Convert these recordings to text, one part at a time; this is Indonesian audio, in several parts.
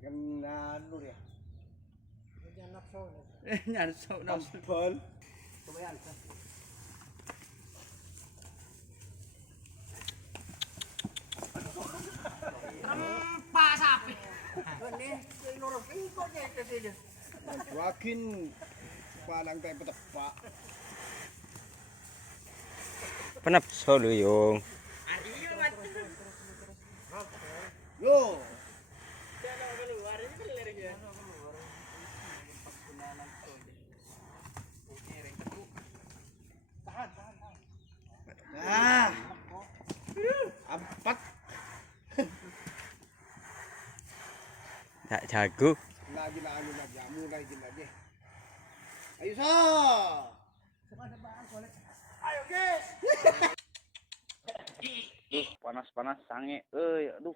Kan anu ya. Nyansok nafsu. Bal. Lumayan. Rempak sapi. Ini loro kok nyete iki. Wagin palang teh petepak. Penap solo yung. Yo. Nah. Empat. Tak jago. Lagi. Mulai lagi. Ayo so. Ayo guys. Panas sange. Aduh.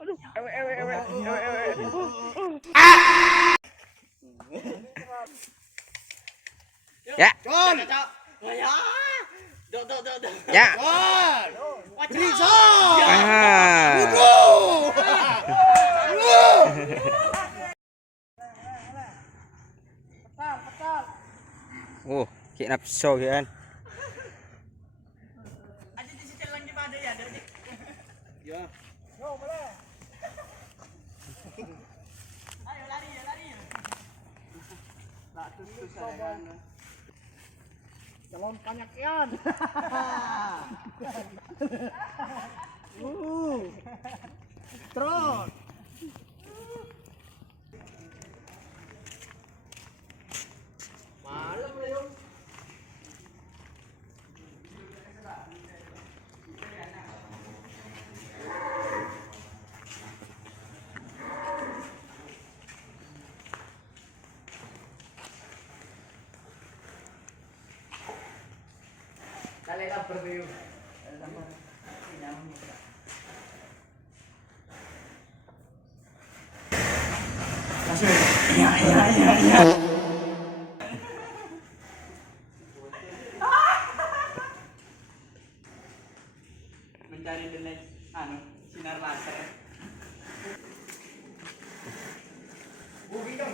Aduh. Ewe. Ya. Gon. Ya. Dok. Ya. Gon. Riso. Ah. Petal. Oh, kayak nafsu kan. Aja disitil lang gimana ya, Dok. Ya. Yo, boleh. Ayo lari. Tak tutus saya. Calon kanyakian. Terus. Malam lah yung. Dale la preview. Ya. Mencari dengan sinar laser. Bumi dong,